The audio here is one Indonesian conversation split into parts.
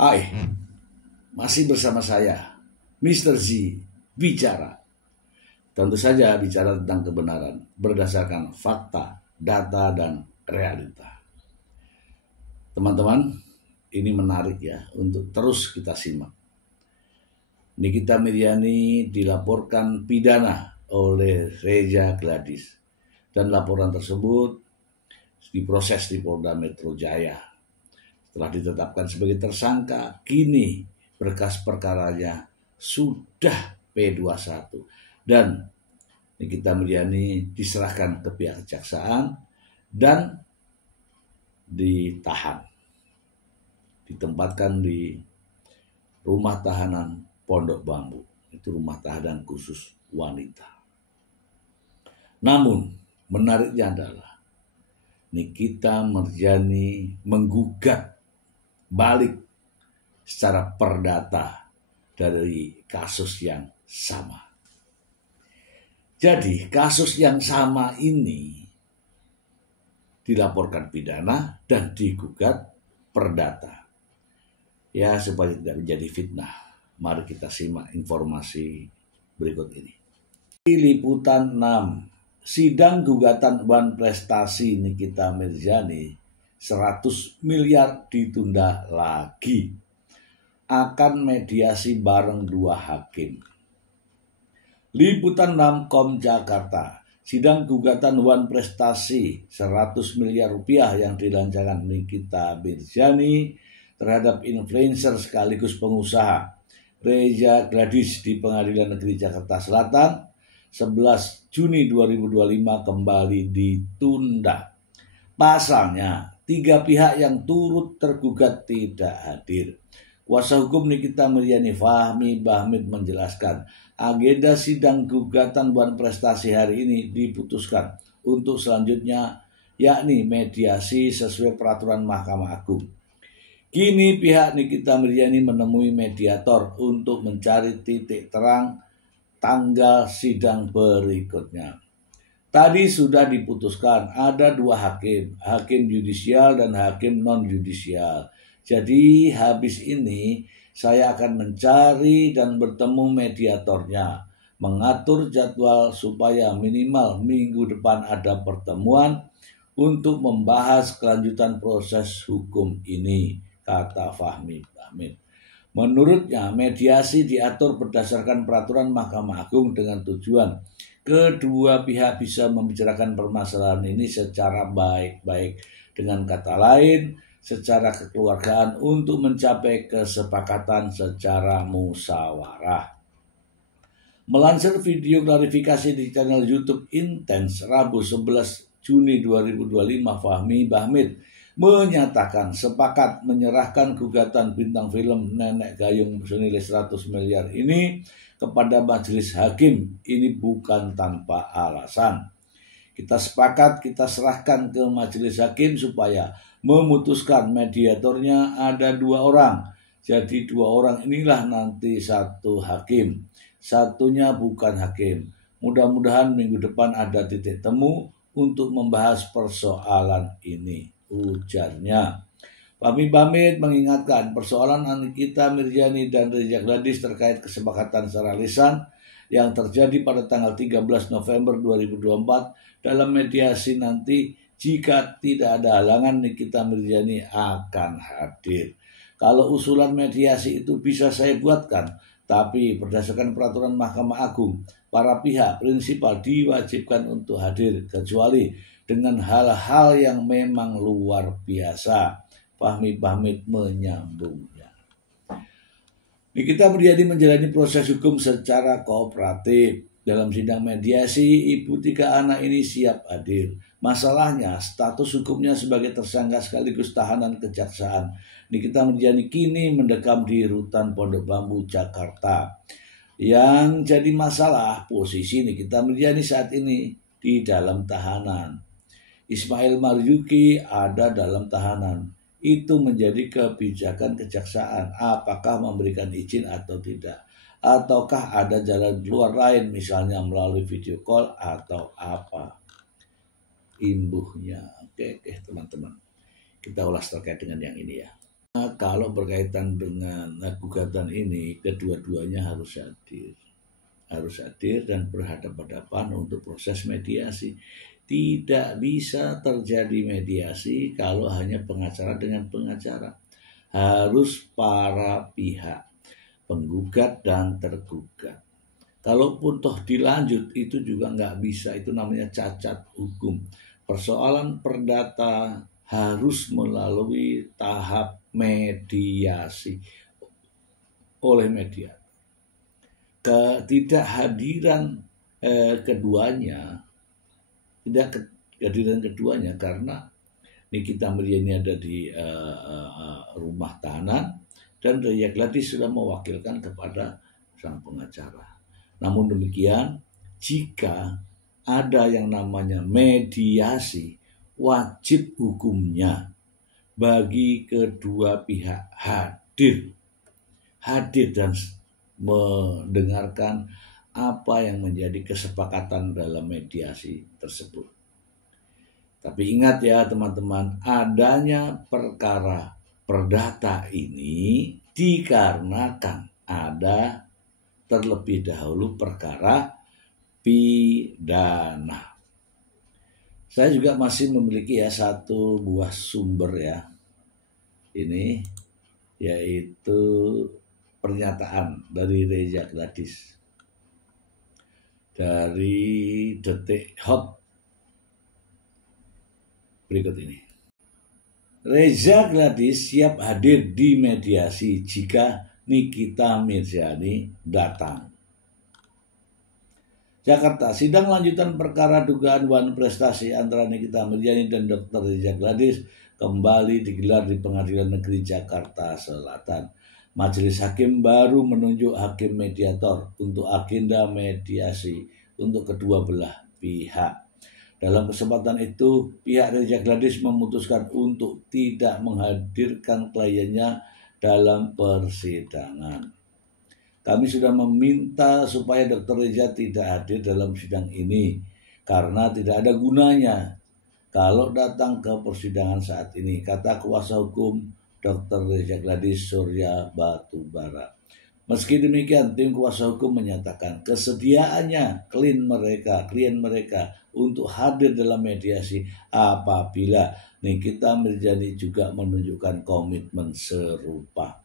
Hai, masih bersama saya, Mr. Z, bicara. Tentu saja bicara tentang kebenaran, berdasarkan fakta, data, dan realita. Teman-teman, ini menarik ya, untuk terus kita simak. Nikita Mirzani dilaporkan pidana oleh Reza Gladys. Dan laporan tersebut diproses di Polda Metro Jaya. Setelah ditetapkan sebagai tersangka, kini berkas perkaranya sudah P21 dan Nikita Mirzani diserahkan ke pihak kejaksaan dan ditahan. Ditempatkan di rumah tahanan Pondok Bambu. Itu rumah tahanan khusus wanita. Namun menariknya adalah Nikita Mirzani menggugat balik secara perdata dari kasus yang sama. Jadi kasus yang sama ini dilaporkan pidana dan digugat perdata. Ya, supaya tidak menjadi fitnah. Mari kita simak informasi berikut ini. Liputan 6. Sidang gugatan Wan Prestasi Nikita Mirzani 100 miliar ditunda lagi. Akan mediasi bareng 2 hakim. Liputan 6 Jakarta. Sidang gugatan Wan Prestasi 100 miliar rupiah yang dilancarkan Nikita Mirzani terhadap influencer sekaligus pengusaha Reza Gladys di Pengadilan Negeri Jakarta Selatan 11 Juni 2025 kembali ditunda. Pasalnya, 3 pihak yang turut tergugat tidak hadir. Kuasa hukum Nikita Mirzani Fahmi Bahmid menjelaskan, agenda sidang gugatan Wan Prestasi hari ini diputuskan untuk selanjutnya, yakni mediasi sesuai peraturan Mahkamah Agung. Kini pihak Nikita Mirzani menemui mediator untuk mencari titik terang tanggal sidang berikutnya. Tadi sudah diputuskan ada 2 hakim, hakim yudisial dan hakim non-yudisial. Jadi habis ini saya akan mencari dan bertemu mediatornya, mengatur jadwal supaya minimal minggu depan ada pertemuan untuk membahas kelanjutan proses hukum ini, kata Fahmi Bahmid. Menurutnya, mediasi diatur berdasarkan peraturan Mahkamah Agung dengan tujuan kedua pihak bisa membicarakan permasalahan ini secara baik-baik. Dengan kata lain, secara kekeluargaan untuk mencapai kesepakatan secara musyawarah. Melansir video klarifikasi di channel YouTube Intens Rabu 11 Juni 2025, Fahmi Bahmid menyatakan sepakat menyerahkan gugatan bintang film Nenek Gayung senilai 100 miliar ini kepada majelis hakim. Ini bukan tanpa alasan. Kita sepakat kita serahkan ke majelis hakim supaya memutuskan. Mediatornya ada 2 orang. Jadi 2 orang inilah nanti 1 hakim. Satunya bukan hakim. Mudah-mudahan minggu depan ada titik temu untuk membahas persoalan ini, ujarnya. Fahmi Bahmid mengingatkan persoalan Nikita Mirzani dan Reza Gladys terkait kesepakatan secara lisan yang terjadi pada tanggal 13 November 2024 dalam mediasi nanti. Jika tidak ada halangan, Nikita Mirzani akan hadir. Kalau usulan mediasi itu bisa saya buatkan, tapi berdasarkan peraturan Mahkamah Agung, para pihak prinsipal diwajibkan untuk hadir kecuali dengan hal-hal yang memang luar biasa. Fahmi Bahmid menyambungnya. Nikita Mirzani menjalani proses hukum secara kooperatif. Dalam sidang mediasi, ibu 3 anak ini siap hadir. Masalahnya, status hukumnya sebagai tersangka sekaligus tahanan kejaksaan. Nikita Mirzani kini mendekam di rutan Pondok Bambu, Jakarta. Yang jadi masalah, posisi Nikita Mirzani saat ini di dalam tahanan. Ismail Marzuki ada dalam tahanan. Itu menjadi kebijakan kejaksaan, apakah memberikan izin atau tidak, ataukah ada jalan keluar lain, misalnya melalui video call atau apa imbuhnya. Oke teman-teman, kita ulas terkait dengan yang ini ya. Kalau berkaitan dengan gugatan ini, kedua-duanya harus hadir dan berhadapan-hadapan untuk proses mediasi. Tidak bisa terjadi mediasi kalau hanya pengacara dengan pengacara. Harus para pihak, penggugat dan tergugat. Kalaupun toh dilanjut, itu juga nggak bisa, itu namanya cacat hukum. Persoalan perdata harus melalui tahap mediasi oleh media. Ketidakhadiran keduanya karena Nikita Mirzani ada di rumah tahanan dan Reza Gladys sudah mewakilkan kepada sang pengacara. Namun demikian, jika ada yang namanya mediasi, wajib hukumnya bagi kedua pihak hadir dan mendengarkan apa yang menjadi kesepakatan dalam mediasi tersebut. Tapi ingat ya teman-teman, adanya perkara perdata ini dikarenakan ada terlebih dahulu perkara pidana. Saya juga masih memiliki satu buah sumber ini, yaitu pernyataan dari Reza Gladys dari Detik Hot berikut ini. Reza Gladys siap hadir di mediasi jika Nikita Mirzani datang. Jakarta, sidang lanjutan perkara dugaan wan prestasi antara Nikita Mirzani dan Dr. Reza Gladys kembali digelar di Pengadilan Negeri Jakarta Selatan. Majelis Hakim baru menunjuk hakim mediator untuk agenda mediasi untuk kedua belah pihak. Dalam kesempatan itu, pihak Reza Gladys memutuskan untuk tidak menghadirkan kliennya dalam persidangan. Kami sudah meminta supaya Dr. Reza tidak hadir dalam sidang ini karena tidak ada gunanya kalau datang ke persidangan saat ini, kata kuasa hukum Dr. Reza Gladys Surya Batubara. Meski demikian, tim kuasa hukum menyatakan kesediaannya klien mereka untuk hadir dalam mediasi apabila Nikita Mirzani juga menunjukkan komitmen serupa.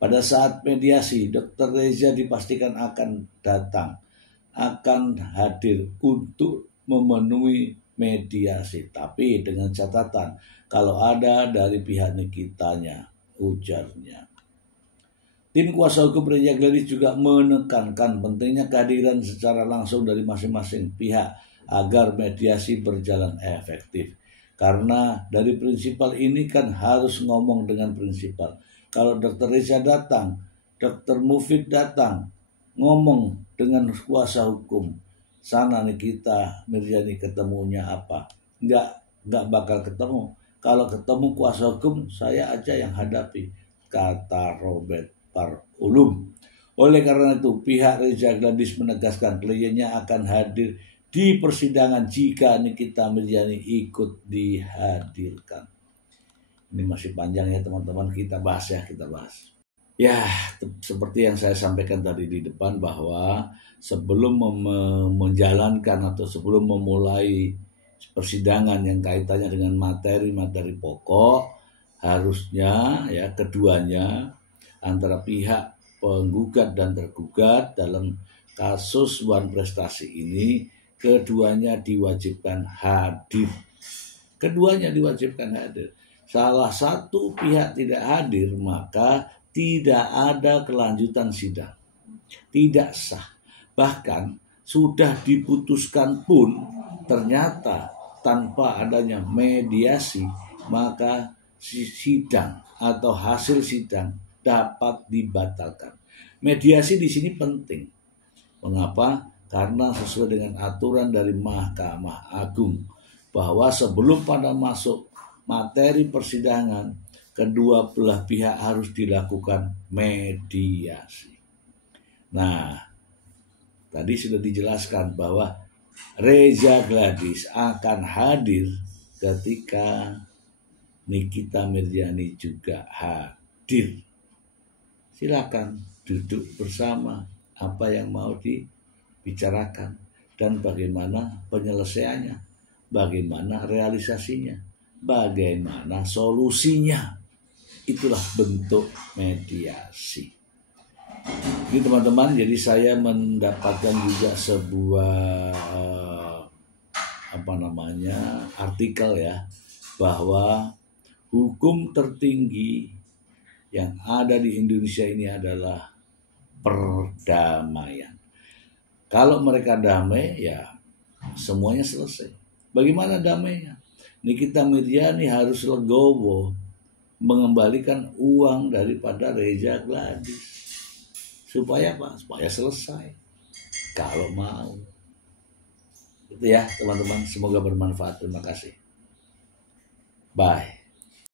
Pada saat mediasi, Dr. Reza dipastikan akan hadir untuk memenuhi mediasi, tapi dengan catatan kalau ada dari pihak Nikitanya, ujarnya. Tim kuasa hukum Reza Gladys juga menekankan pentingnya kehadiran secara langsung dari masing-masing pihak agar mediasi berjalan efektif. Karena dari prinsipal ini kan harus ngomong dengan prinsipal. Kalau Dr. Reza datang, Dr. Mufid datang, ngomong dengan kuasa hukum. Sana Nikita Mirzani ketemunya apa? Nggak bakal ketemu. Kalau ketemu kuasa hukum, saya aja yang hadapi, kata Robert Parulum. Oleh karena itu, pihak Reza Gladys menegaskan kliennya akan hadir di persidangan jika Nikita Mirzani ikut dihadirkan. Ini masih panjang ya teman-teman, kita bahas. Ya, seperti yang saya sampaikan tadi di depan bahwa sebelum menjalankan atau sebelum memulai persidangan yang kaitannya dengan materi-materi pokok, harusnya keduanya antara pihak penggugat dan tergugat dalam kasus wan prestasi ini keduanya diwajibkan hadir. Salah satu pihak tidak hadir, maka tidak ada kelanjutan sidang. Tidak sah. Bahkan sudah diputuskan pun ternyata tanpa adanya mediasi, maka sidang atau hasil sidang dapat dibatalkan. Mediasi di sini penting. Mengapa? Karena sesuai dengan aturan dari Mahkamah Agung bahwa sebelum pada masuk materi persidangan, kedua belah pihak harus dilakukan mediasi. Nah, tadi sudah dijelaskan bahwa Reza Gladys akan hadir ketika Nikita Mirzani juga hadir. Silakan duduk bersama, apa yang mau dibicarakan dan bagaimana penyelesaiannya, bagaimana realisasinya, bagaimana solusinya. Itulah bentuk mediasi. Ini teman-teman, jadi saya mendapatkan juga sebuah artikel ya, bahwa hukum tertinggi yang ada di Indonesia ini adalah perdamaian. Kalau mereka damai, ya semuanya selesai. Bagaimana damainya? Nikita Mirzani harus legowo mengembalikan uang daripada Reza Gladys. Supaya apa? Supaya selesai. Kalau mau. Itu ya teman-teman, semoga bermanfaat. Terima kasih. Bye.